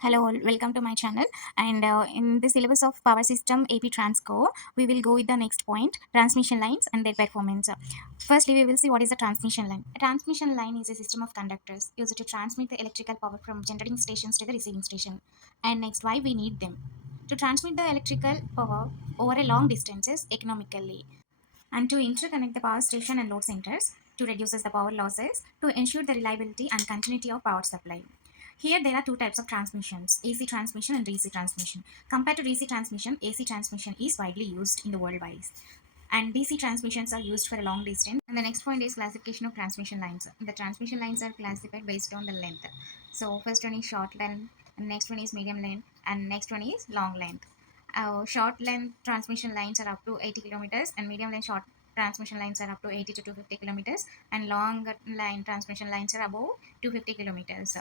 Hello all, welcome to my channel. And in the syllabus of power system aptransco, we will go with the next point, transmission lines and their performance. Firstly, we will see what is a transmission line. A transmission line is a system of conductors used to transmit the electrical power from generating stations to the receiving station. And next, why we need them. To transmit the electrical power over a long distances economically, and to interconnect the power station and load centers, to reduce the power losses, to ensure the reliability and continuity of power supply. Here there are two types of transmissions, AC transmission and DC transmission. Compared to DC transmission, AC transmission is widely used in the worldwide, and DC transmissions are used for a long distance. And the next point is classification of transmission lines. The transmission lines are classified based on the length. So first one is short length, and next one is medium length, and next one is long length. Short length transmission lines are up to 80 kilometers, and medium length short transmission lines are up to 80 to 250 kilometers, and long line transmission lines are above 250 kilometers.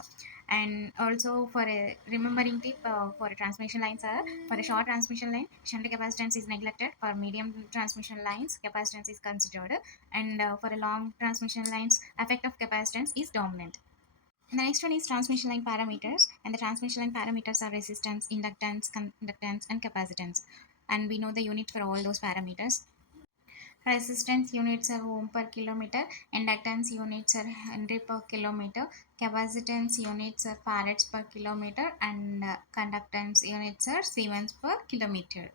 And also for a remembering tip, for a transmission lines are, for a short transmission line, shunt capacitance is neglected. For medium transmission lines, capacitance is considered, and for a long transmission lines, effect of capacitance is dominant. And the next one is transmission line parameters, and the transmission line parameters are resistance, inductance, conductance, and capacitance. And we know the unit for all those parameters. Resistance units are ohm per kilometer, inductance units are Henry per kilometer, capacitance units are farads per kilometer, and conductance units are Siemens per kilometer.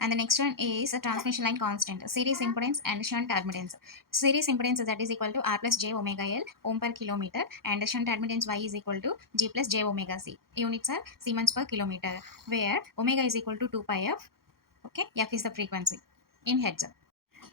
And the next one is a transmission line constant, series impedance and shunt admittance. Series impedance that is equal to R plus J omega L ohm per kilometer, and shunt admittance Y is equal to G plus J omega C. Units are Siemens per kilometer, where omega is equal to 2 pi f. Okay, f is the frequency in hertz.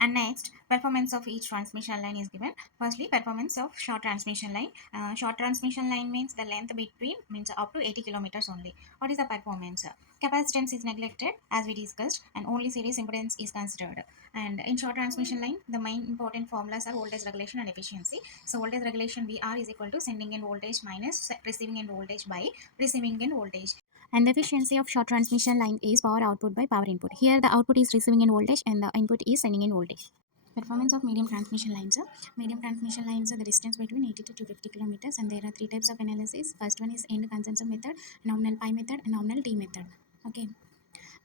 And next, performance of each transmission line is given. Firstly, performance of short transmission line. Short transmission line means the length between means up to 80 kilometers only. What is the performance? Capacitance is neglected as we discussed, and only series impedance is considered. And in short transmission line, the main important formulas are voltage regulation and efficiency. So voltage regulation VR is equal to sending end voltage minus receiving end voltage by receiving end voltage. And the efficiency of short transmission line is power output by power input. Here the output is receiving in voltage and the input is sending in voltage. Performance of medium transmission lines. Medium transmission lines are the distance between 80 to 250 kilometers, and there are three types of analysis. First one is end consensus method, nominal pi method, and nominal t method. Okay.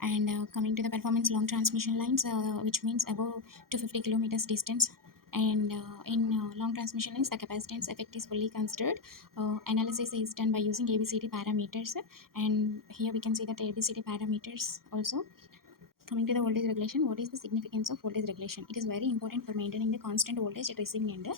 And coming to the performance long transmission lines, which means above 250 kilometers distance, and in long transmission lines the capacitance effect is fully considered. Analysis is done by using ABCD parameters, and here we can see that ABCD parameters also. Coming to the voltage regulation, what is the significance of voltage regulation? It is very important for maintaining the constant voltage at receiving end,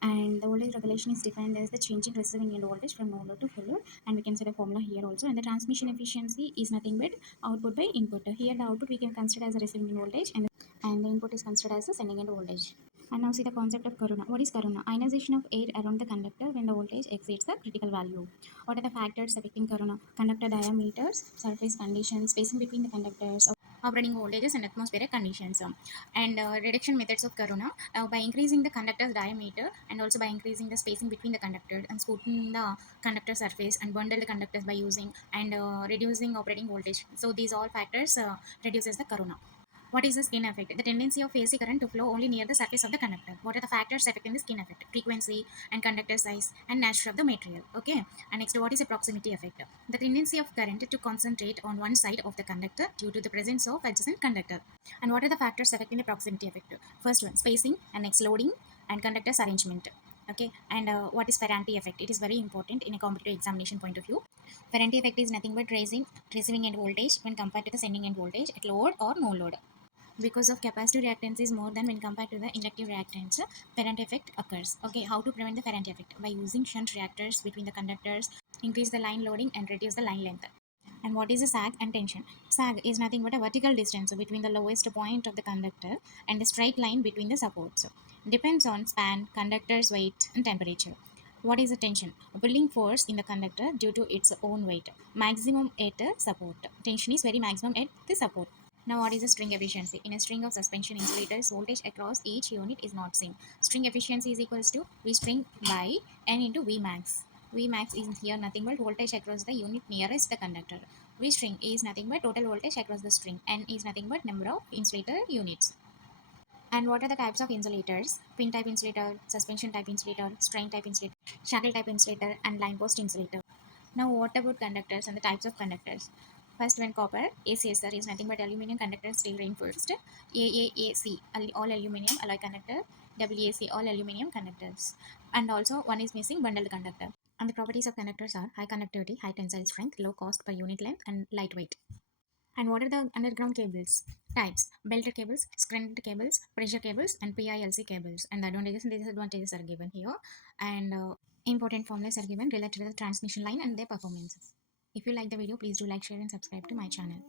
and the voltage regulation is defined as the change in receiving end voltage from no load to full load, and we can set a formula here also. And the transmission efficiency is nothing but output by input. Here the output we can consider as a receiving end voltage, and the input is considered as the sending end voltage. And now see the concept of corona. What is corona? Ionization of air around the conductor when the voltage exceeds the critical value. What are the factors affecting corona? Conductor diameters, surface conditions, spacing between the conductors, operating voltages, and atmospheric conditions. And reduction methods of corona, by increasing the conductor's diameter, and also by increasing the spacing between the conductor, and smoothing the conductor surface, and bundle the conductors by using, and reducing operating voltage. So these all factors reduces the corona. What is the skin effect? The tendency of AC current to flow only near the surface of the conductor. What are the factors affecting the skin effect? Frequency and conductor size and nature of the material. Okay. And next, what is a proximity effect? The tendency of current to concentrate on one side of the conductor due to the presence of adjacent conductor. And what are the factors affecting the proximity effect? First one, spacing, and next loading and conductor's arrangement. Okay. And what is Ferranti effect? It is very important in a competitive examination point of view. Ferranti effect is nothing but raising receiving end voltage when compared to the sending end voltage at load or no load. Because of capacitive reactance is more than when compared to the inductive reactance, Ferranti effect occurs. Okay, how to prevent the Ferranti effect? By using shunt reactors between the conductors, increase the line loading and reduce the line length. And what is the sag and tension? Sag is nothing but a vertical distance between the lowest point of the conductor and the straight line between the supports. Depends on span, conductor's weight and temperature. What is the tension? A pulling force in the conductor due to its own weight. Maximum at the support. Tension is very maximum at the support. Now, what is the string efficiency? In a string of suspension insulators, voltage across each unit is not seen. String efficiency is equals to V string by N into V max. V max is here nothing but voltage across the unit nearest the conductor. V string is nothing but total voltage across the string. N is nothing but number of insulator units. And what are the types of insulators? Pin type insulator, suspension type insulator, strain type insulator, shackle type insulator, and line post insulator. Now what about conductors and the types of conductors? First one, copper. ACSR is nothing but aluminum conductor steel reinforced. AAAC, all aluminum alloy conductor. WAC, all aluminum conductors. And also one is missing, bundled conductor. And the properties of conductors are high conductivity, high tensile strength, low cost per unit length, and lightweight. And what are the underground cables? Types: belted cables, screened cables, pressure cables, and PILC cables. And the advantages and disadvantages are given here. And important formulas are given related to the transmission line and their performances. If you like the video, please do like, share, and subscribe to my channel.